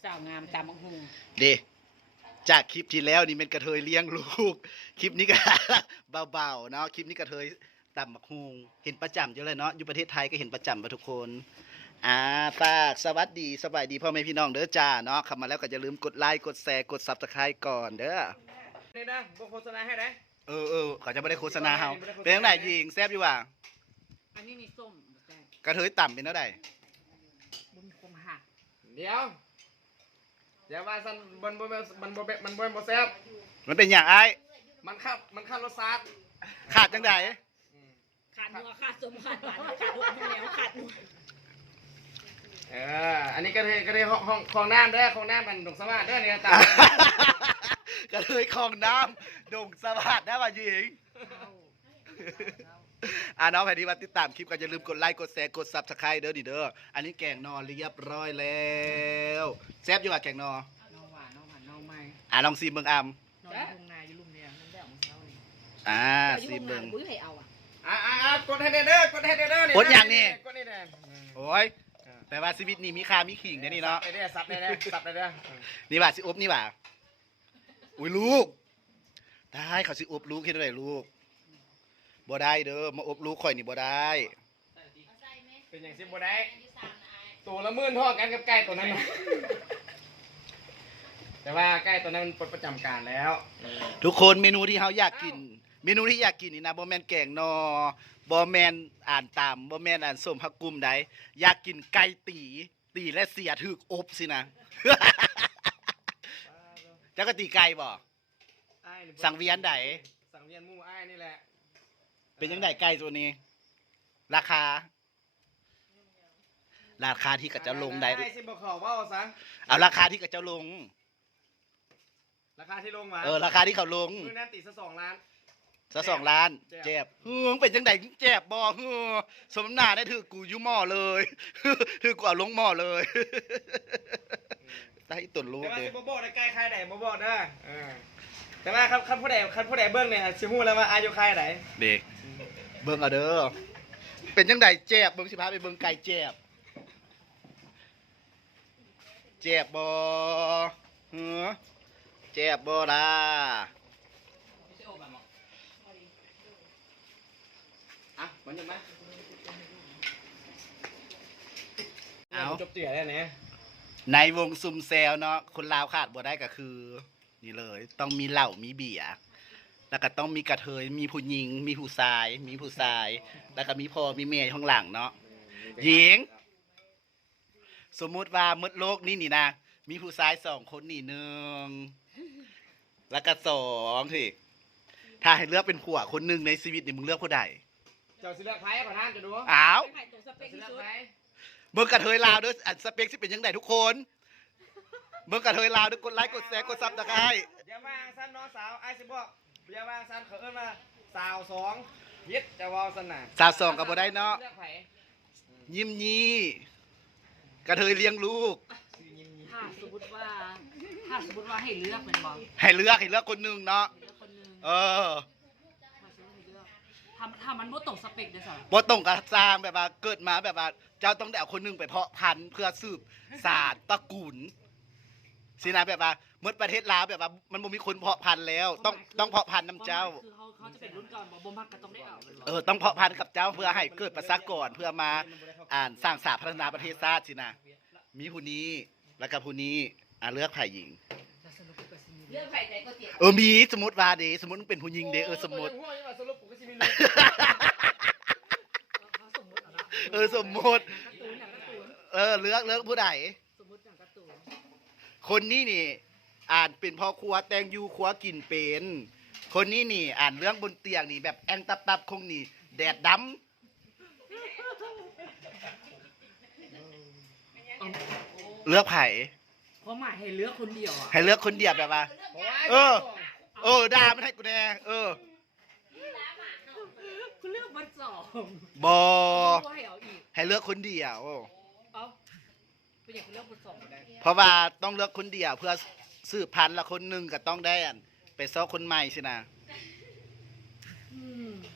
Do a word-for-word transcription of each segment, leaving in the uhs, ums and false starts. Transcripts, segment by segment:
าวงามตามมังหูเดจากคลิปที่แล้วนี่เป็นกระเทยเลี้ยงลูกคลิปนี้ก็ เบาๆเนาะคลิปนี้กระเทยตำบักฮุงเห็นประจำอยู่เลยเนาะอยู่ประเทศไทยก็เห็นประจำมาทุกคนอ่าฝากสวัสดีสบายดีพ่อแม่พี่น้องเด้อจ้าเนาะเข้ามาแล้วก็อย่าลืมกดไลค์กดแชร์กดซับสไครต์ก่อนเด้อนี่นะบอกโฆษณาให้ได้เออเออเขาจะไม่ได้โฆษณาเฮาเป็นยังไงยิงแซ่บอยู่ว่ะอันนี้มีส้มกระเทยต่ำเป็นเท่าไหร่บุญคงหักเดี๋ยวเดี๋ยวว่าสันบนบนมันบนมันบนบนแซ่บมันเป็นอย่างไอ้มันขาดมันขาดรสชาติขาดจังไดขาดนัวขาดส้มขาดหวานขาดนัวแล้วขาดนัวเอออันนี้ก็เลยก็เลยห้องห้องคลองน้ำเด้อคลองน้ำมันดงสมาร์ทเด้อเนี่ยตากระเทยคลองน้ำดงสวัสดิ์นะว่ายิงอ่าน้องใครที่มาติดตามคลิปก็อย่าลืมกดไลค์กดแชร์กดซับสไครต์เด้อดิเด้ออันนี้แกงนอเรียบร้อยแล้วแซ่บอยู่ว่าแกงนอน้องหวานน้องหวานน้องไม่อ่าลองซีเมืองอำนอนทุ่งนาอยู่ลุ่มเดียวนั่นได้ของเช้านี่อ่าซีเมืองบุ้ยให้เอาอ่ะอ่าอ่ากดให้เด้อกดให้เด้อกดอย่างนี้กดนี่เด้อโอ้ยแต่ว่าชีวิตนี้มีค่ามีขิงเนี่ยนี่เนาะไอ้เด้อซับได้เด้อซับได้เด้อนี่ว่าสิอบนี่ว่าอุ้ยลูกได้เขาสิอบลูกคิดอะไรลูกบ่ได้เด้อมาอบลูกข่อยนี่บ่ได้เป็นอย่างซิบ่ได้ตัวละหมื่นท่อกันกับไก่ตัวนั้นแต่ว่าไก่ตัวนั้นมันปลดประจำการแล้วทุกคนเมนูที่เขาอยากกินเมนูที่อยากกินนี่นะบ่แม่นแกงนอบ่แม่นอ่านตามบ่แม่นอ่านส้มผักกุมใดอยากกินไก่ตีตีและเสียถึกอบสินะจักตีไก่บ่สั่งเวียนใดสั่งเวียนหมู่อ้ายนี่แหละเป็นยังไงไก่ตัวนี้ราคาราคาที่กับเจ้าลงได้ไอ้สิบอกขอว่าซะเอาราคาที่กับเจ้าลงราคาที่ลงมาเออราคาที่เขาลงมือนั้นติดซะสองล้านซะสองล้านเจ็บเฮ้ยเป็นยังไงเจ็บบ่เฮ้ยสมน้าได้ถือกูยุ่หม้อเลยถือกูเอาลงหม้อเลยได้ตุ่นลูกเลยแต่ว่าสิบ่บอกได้ใกล้ใครไหนบ่บอกเด้อแต่ว่าคันผู้ใดคันผู้ใดเบิ้งเนี่ยสิฮู้แล้วว่าอายุใครไหนเด็กเบิ้งเอาเด้อเป็นยังไงเจ็บเบิ้งสิพาไปเบิ้งไก่เจ็บเจ็บบ่เฮ้อเจ็บบ่ล่ะอ่ะมันยังไงเอาจบเตี่ยแล้วเนี่ยในวงซุมเซลเนาะคนลาวขาดบ่ได้ก็คือนี่เลยต้องมีเหล้ามีเบียร์แล้วก็ต้องมีกระเทยมีผู้หญิงมีผู้ชายมีผู้ชายแล้วก็มีพ่อมีแม่ข้างหลังเนาะหญิงสมมุติว่ามดโลกนี่นี่นะมีผู้ชายสองคนนี่หนึ่งแล้วก็สองที่ถ้าให้เลือกเป็นผัวคนหนึ่งในชีวิตนี่มึงเลือกผู้ใดเจ้าสิเลือกใครก่อนท่านจะดูอ้าวเบิ่งกระเทยลาวด้วยสเปคสิเป็นยังไงทุกคนเบิ่งกระเทยลาวด้วยกดไลค์กดแชร์กดซับสไครต์อย่าว่าสั้นน้องสาวไอ้สิบอกอย่าว่าสั้นเขาเอิ้นว่าสาวสองยิดจะว่าสั้นน่ะสาวสองกับบ่ได้เนาะยิ้มยี่กระเทยเลี้ยงลูกถ้าสมมติว่าถ้าสมมติว่าให้เลือกเป็นบอให้เลือกให้เลือกคนหนึ่งเนาะเออถ้าถ้ามันบ่ตรงสเปคเด้อสิบ่ตรงกับสร้างแบบว่าเกิดมาแบบว่าเจ้าต้องได้เอาคนหนึ่งไปเพาะพันธุ์เพื่อสืบศาสตร์ตระกูลสินะแบบว่าเมื่อประเทศลาวแบบว่ามันบ่มีคนเพาะพันธุ์แล้วต้องต้องเพาะพันธุ์นำเจ้าคือเขาเขาจะเป็นรุ่นก่อนบ่บ่มักก็ต้องได้เอาเออต้องเพาะพันธุ์กับเจ้าเพื่อให้เกิดประชากรเพื่อมาอ่านสร้างสาพัฒนาประเทศชาติสินะมีผู้นี้แล้วก็ผู้นี้อ่ะเลือกไผ่หญิงเลือกไผ่ใจก็เตียเออมีสมมติว่าเดสมมติเป็นผู้หญิงเดเออสมมติเออสมมติเออเลือกเลือกผู้ใดคนนี้นี่อ่านเป็นพ่อครัวแตงยูครัวกินเป็นคนนี้นี่อ่านเรื่องบนเตียงนี่แบบแองตับตับคงนี่แดดดำเลือกไผ่เพราะหมายให้เลือกคนเดียวอ่ะให้เลือกคนเดียวแบบว่าเออเออด่าไม่ให้กูแน่เออคุณเลือกบัตรสองบอให้เลือกคนเดียวเป็นอย่างคุณเลือกบัตรสองเพราะว่าต้องเลือกคนเดียวเพื่อสืบพันธุ์ละคนหนึ่งก็ต้องได้ไปซ้อคนใหม่สินะ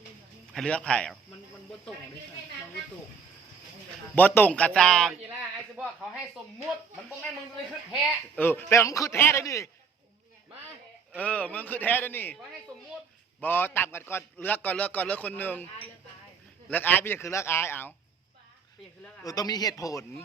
ให้เลือกไผ่มันมันบ่ตรงเลยค่ะมันบ่ตรงบ่ตรงกระจางบอกเขาให้สมมุติมันบ่แม่นมึงเลยคือแท้เออแต่มันคือแท้เลยนี่มาเออมึงคือแท้เลยนี่เขาให้สมมุติบอต่ำกันก่อนเลือกก่อนเลือกก่อนเลือกคนหนึ่งเลือกอายไม่ใช่คือเลือกอายเอาเปลี่ยนคือเรื่องเออต้องมีเหตุผล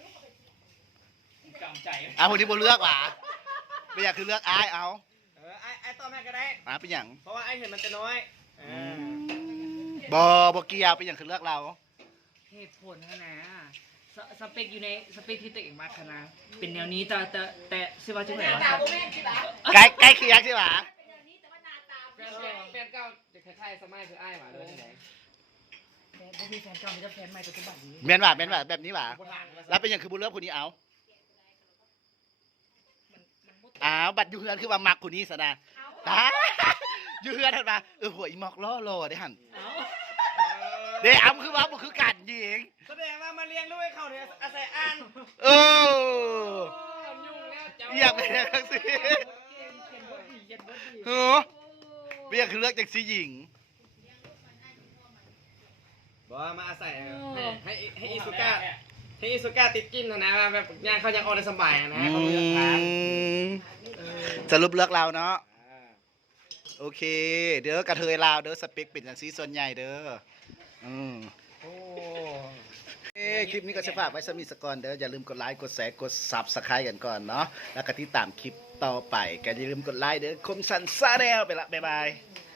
กำใจเอาคนที่บนเลือกหว่าไม่อยากคือเลือกอายเอาเออไอ้ไอ้ต้อมให้ก็ได้อ่ะเป็นอย่างเพราะว่าไอ้เห็นมันจะน้อยเออบอบอเกียวเป็นอย่างคือเลือกเราเหตุผลนะนะสสเปคอยู่ในสเปคที่ตัวเองมากนะเป็นแนวนี้แต่แต่แต่สิว่าจังไหนวะใกล้ใกล้เคียงใช่ปะแฟนแฟนเก่าจะคล้ายๆสมัยคือไอ้หมาเลยที่ไหนแฟนบ่มีแฟนเก่ามีแต่แฟนใหม่ปัจจุบันนี้เมียนว่าเมียนว่าแบบนี้ว่าคนหลังแล้วเป็นอย่างคือบนเลือกคนนี้เอาอ้าวบัตรอยู่เฮือนคือว่ามักคนนี้สนะตาอยู่เฮือนเห็นปะเออหัวอีหมอกล่อรอได้หันเด้อำคือว่ามันคือการยิงแสดงว่ามาเลี้ยงลูกให้เขาเนี่ยอาศัยอ่านเออยุ่งแล้วเจ้าอยากไปทั้งสิ้นเออเป็นอย่างคือเลือกจากสีหญิงบอกว่ามาอาศัยให้ให้ให้อิสุก้าให้อิสุก้าติดกินนะนะแบบย่างเขายังออนในสบายนะเขาไม่ต้องการสรุปเลือกเราเนาะโอเค เด้อกระเทยลาวเด้อสเปคเป็นอย่างซีส่วนใหญ่เด้ออืมโอ้เอ้คลิปนี้ก็จะฝากไว้สมิสกอนเด้ออย่าลืมกดไลค์กดแชร์กดซับสไครต์กันก่อนเนาะแล้วก็ติดตามคลิปต่อไปก็อย่าลืมกดไลค์เด้อคมสันซาแนลไปละบ๊ายบาย